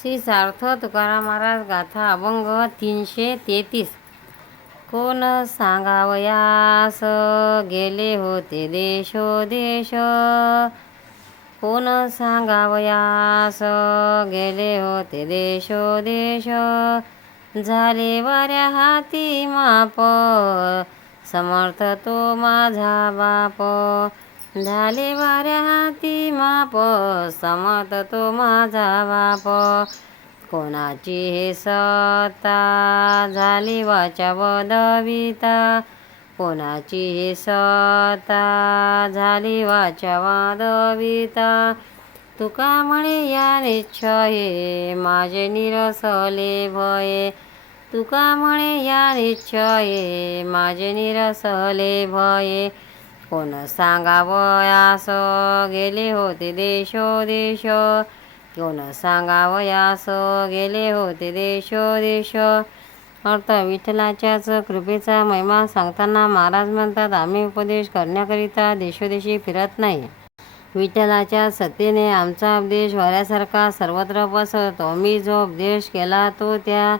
श्री सार्थ तुकाराम महाराज गाथा अभंग तीनशे तेहतीस. कोण सांगावयास गेले होते देशोदेश कोण सांगावयास गेले होते देशोदेश झाले वाऱ्या हाती माप समर्थ तो माझा बाप. झाले वाऱ्या हाती माप समत तो माझा बाप. कोणाची हे सत्ता झाली वाचा वदविता? कोणाची हे सत्ता झाली वाचा वादविता? तुका म्हणे या निश्चये माझे निरसले भये. तुका म्हणे या निश्चये माझे निरसले भये. कोण सांगावयास गेले होते देशोदेश कोण सांगावयास गेले होते देशोदेश अर्थ विठ्ठलाच्याच कृपेचा महिमा सांगताना महाराज म्हणतात आम्ही उपदेश करण्याकरिता देशोदेशी फिरत नाही. विठ्ठलाच्या सत्तेने आमचा उपदेश वाऱ्यासारखा सर्वत्र पसरतो. मी जो उपदेश केला तो त्या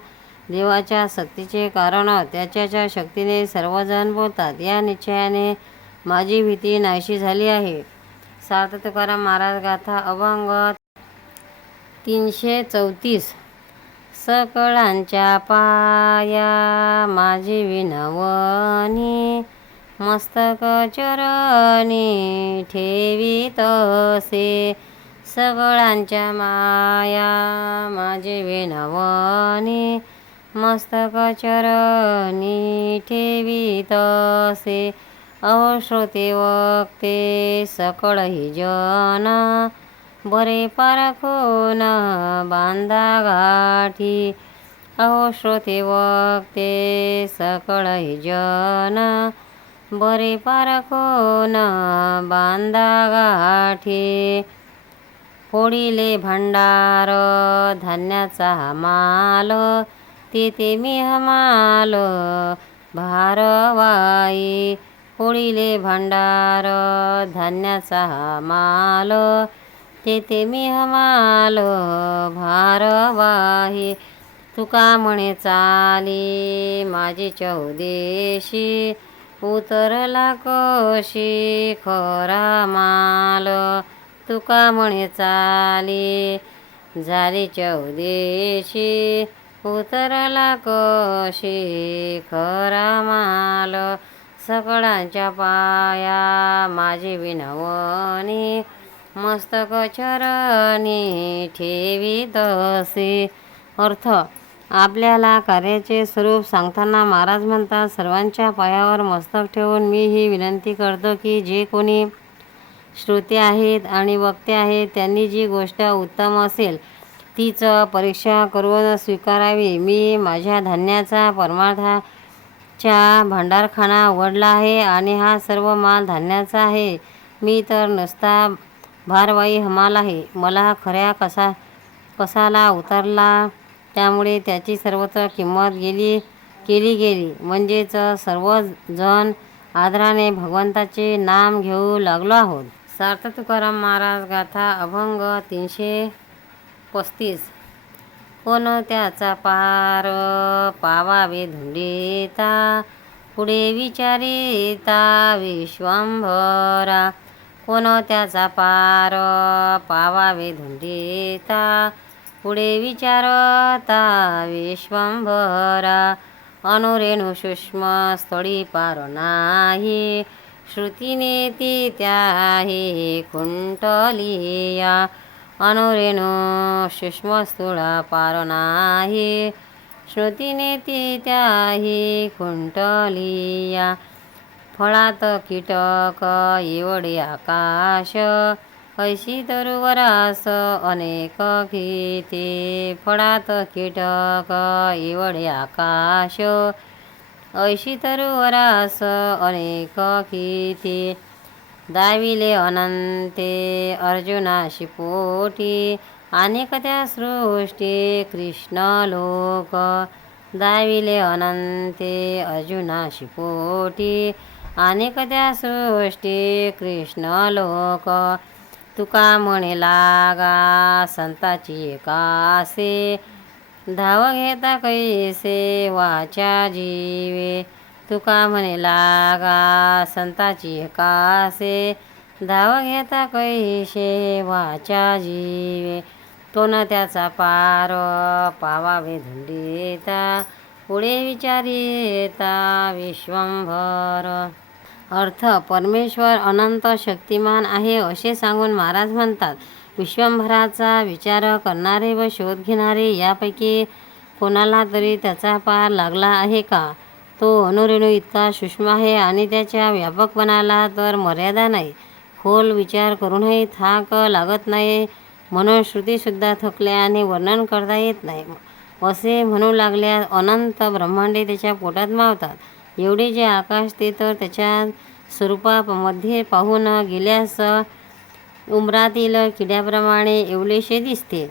देवाच्या सत्तेचे कारण त्याच्याच्या शक्तीने सर्वजण बोलतात. या निश्चयाने माझी भीती नाहीशी झाली आहे. सार्थ तुकाराम महाराज गाथा अभंग तीनशे चौतीस. सकळांच्या पाया माझी विनवणी मस्तक चरणी ठेवी तसे सगळांच्या माया माझे विनवणी मस्तक चरणी ठेवी तसे अहो वक्ते सकळ हि जन। बरे पारखून बांधा गाठी। अहो श्रोते वक्ते सकळ हि जन। बरे पारखून बांधा गाठी। फोडिले भंडार धान्याचा माल। तेथे मी हमाल भारवाई फोडिले भंडार धान्याचा माल तेथे मी हमाल भारवाही तुका म्हणे चाली माझी चौदेशी उतरला कशी खरा माल. तुका म्हणे चाली झाली चौदेशी उतरला कशी खरा माल. सकळांच्या पाया माझी विनवणी. मस्तक चरणी ठेवीत असे अर्थ आपल्याला कार्याचे स्वरूप सांगताना महाराज म्हणतात सर्वांच्या पायावर मस्तक ठेवून मी ही विनंती करतो की जे कोणी श्रोते आहेत आणि वक्ते आहेत त्यांनी जी गोष्ट उत्तम असेल तीच परीक्षा करून स्वीकारावी. मी माझ्या धान्याचा चा भंडारखाना उघडला आहे आणि हा सर्व माल धान्याचा आहे. मी तर नुसता भारवाई हमाल आहे. मला खऱ्या कसा कसाला उतरला? त्यामुळे त्याची सर्वत्र किंमत गेली केली गेली. म्हणजेच सर्वजण आदराने भगवंताचे नाम घेऊ लागलो आहोत. सार्थ तुकाराम महाराज गाथा अभंग तीनशे पस्तीस. कोण त्याचा पार पावावे धुंडेता पुढे विचारिता विश्वंभरा. कोण त्याचा पार पावावे धुंडेता पुढे विचारता विश्वंभरा. अनुरेणू सूक्ष्म स्थळी पार नाही श्रुतीने ती त्याही कुंटलिया अनुरेणु सूक्ष्म स्थूळ पार नाही श्रुतीने ती त्याही कुंटलिया फळात कीटक एवढे आकाश ऐशी तरुवरास अनेक गीते फळात कीटक एवढे आकाश ऐशी तरुवरास अनेक गीते दाविले अनंते अर्जुनाशी पोटी अनेक त्या सृष्टी कृष्ण लोक दाविले अनंते अर्जुनाशी पोटी अनेक त्या सृष्टी कृष्ण लोक तुका म्हणे लागा संताची एकासे धाव घेता कैसे वाचा जीवे तुका म्हणे लागा संताची एकासे? धाव घेता कैसे वाचा जीवे? तो न त्याचा पार पावावे धुंडीता पुढे विचारिता विश्वंभर. अर्थ परमेश्वर अनंत शक्तिमान आहे असे सांगून महाराज म्हणतात विश्वंभराचा विचार करणारे व शोध घेणारे यापैकी कोणाला तरी त्याचा पार लागला आहे का? तो अनुरेणू इतका सूक्ष्म आहे आणि त्याच्या व्यापकपणाला तर मर्यादा नाही. खोल विचार करूनही थाक लागत नाही. म्हणून श्रुतीसुद्धा थकल्याने वर्णन करता येत नाही. असे म्हणू लागल्यास अनंत ब्रह्मांडे त्याच्या पोटात मावतात. एवढे जे आकाश ते तर त्याच्या स्वरूपामध्ये पाहून गेल्यास उमरातील किड्याप्रमाणे एवढेसे दिसते.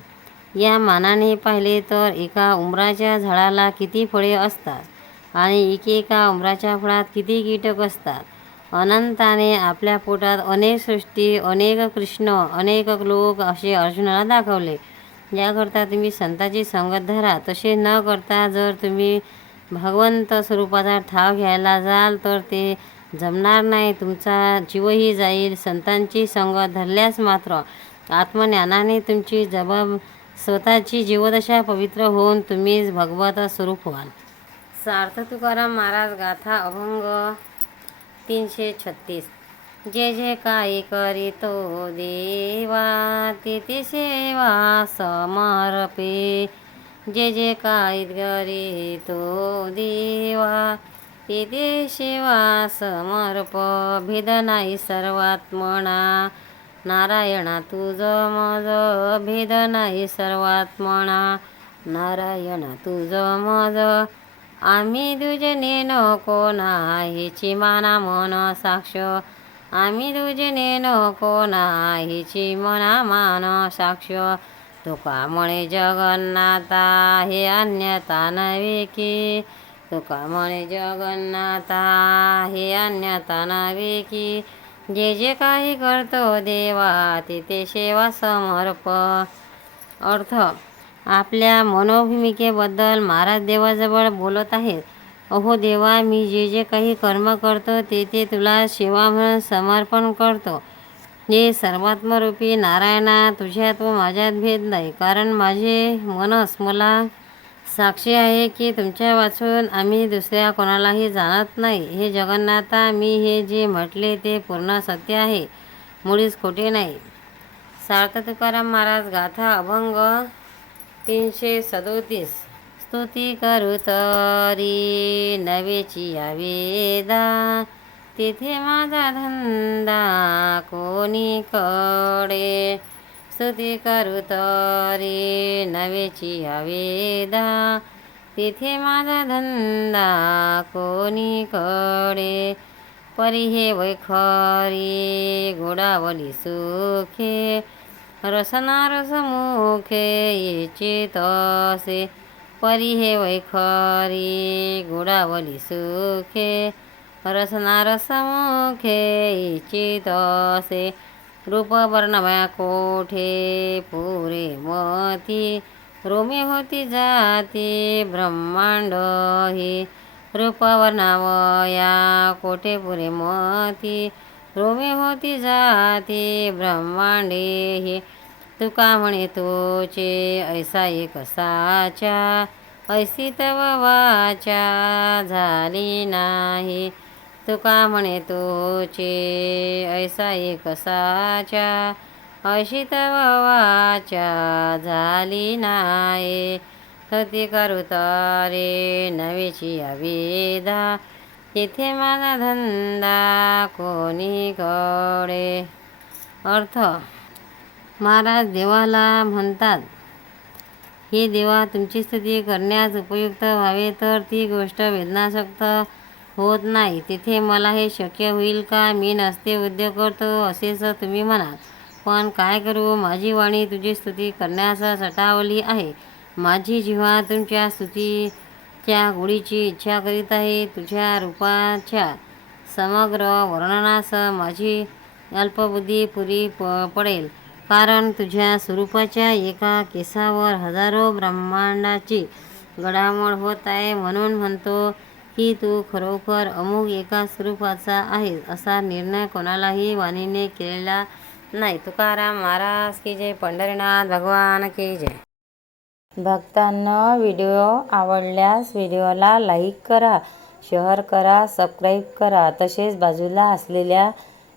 या मानाने पाहिले तर एका उमराच्या झाडाला किती फळे असतात? आणि एकेका उमराच्या फळात किती कीटक असतात? अनंताने आपल्या पोटात अनेक सृष्टी अनेक कृष्ण अनेक लोक असे अर्जुनाला दाखवले. याकरता तुम्ही संताची संगत धरा. तसे न करता जर तुम्ही भगवंत स्वरूपाचा ठाव घ्यायला जाल तर ते जमणार नाही. तुमचा जीवही जाईल. संतांची संगत धरल्यास मात्र आत्मज्ञानाने तुमची जबाब स्वतःची जीवदशा पवित्र होऊन तुम्हीच भगवत स्वरूप व्हाल. सार्थ तुकाराम महाराज गाथा अभंग तीनशे छत्तीस. जे जे काही करीतो देवा तिथे सेवा समर्पे. जे जे काही करीतो देवा तिथे सेवा समर्प. भेद नाही सर्वात्मना नारायणा तुझ मज. भेद नाही सर्वात्मना नारायणा तुझ मज. आम्ही दुजने नको नाहीची माना मन साक्ष आम्ही दुजने नको नाहीची मना मान साक्ष तुका म्हणे जगन्नाथा हे अन्यता नव्हे की. तुका म्हणे जगन्नाथा हे अन्यता नव्हे की. जे जे काही करतो देवा तिथे ते सेवा समर्प. अर्थ आपल्या मनोभूमिकेबद्दल महाराज देवाजवळ बोलत आहेत. अहो देवा मी जे जे काही कर्म करतो ते ते तुला सेवा म्हणून समर्पण करतो. हे सर्वात्मरूपी नारायणा तुझ्यात व माझ्यात भेद नाही. कारण माझे मनस मला साक्षी आहे की तुमच्या वाचून आम्ही दुसऱ्या कोणालाही जाणत नाही. हे जगन्नाथा मी हे जे म्हटले ते पूर्ण सत्य आहे. मुळीच खोटे नाही. सार्थ तुकाराम महाराज गाथा अभंग तीनशे सदोतीस. स्तुती करू तरी नवेची आवेदा तिथे माझा धंदा कोणी कडे स्तुती करू तरी नवेची आवेदा तिथे माझा धंदा कोणी कडे परी हे वैखरी गोडावली सुखे. रसनारसमुखे रसमुखे येचे तसे परी हे वैखरी गोडावली सुखे। रसनारसमुखे रसमुखे येचे तसे रूप कोठे पुरे मती। रोमे होती जाती ब्रह्मांड ही। रूप वर्णावया कोठे पुरे मती। रोमे होती जाती ब्रह्मांडे हे। तुका म्हणे तोचे ऐसा एक साचा ऐसी तव वाचा झाली नाही. तुका म्हणे तोचे ऐसा एक साचा अशी तव वाचा झाली नाही. सती रे नवीची नवेची अवेदा तिथे माझा धंदा कोणी कडे अर्थ महाराज देवाला म्हणतात हे देवा तुमची स्तुती करण्यास उपयुक्त व्हावे तर ती गोष्ट वेदनासक्त होत नाही. तिथे मला हे शक्य होईल का? मी नसते उद्योग करतो असेच तुम्ही म्हणाल. पण काय करू? माझी वाणी तुझी स्तुती करण्यास सटावली आहे. माझी जिव्हा तुमच्या स्तुतीच्या गोडीची इच्छा करीत आहे. तुझ्या रूपाच्या समग्र वर्णनास माझी अल्पबुद्धी पुरी प पडेल. कारण तुझ्या स्वरूपाच्या एका केसावर हजारो ब्रह्मांडाची घडामोड होत आहे म्हणून म्हणतो की तू खरोखर अमुक एका स्वरूपाचा आहेस असा निर्णय कोणालाही वाणीने केलेला नाही. तुकाराम महाराज की जय. पंढरीनाथ भगवान की जय. भक्तांना व्हिडिओ आवडल्यास व्हिडिओला लाईक करा शेअर करा सबस्क्राईब करा. तसेच बाजूला असलेल्या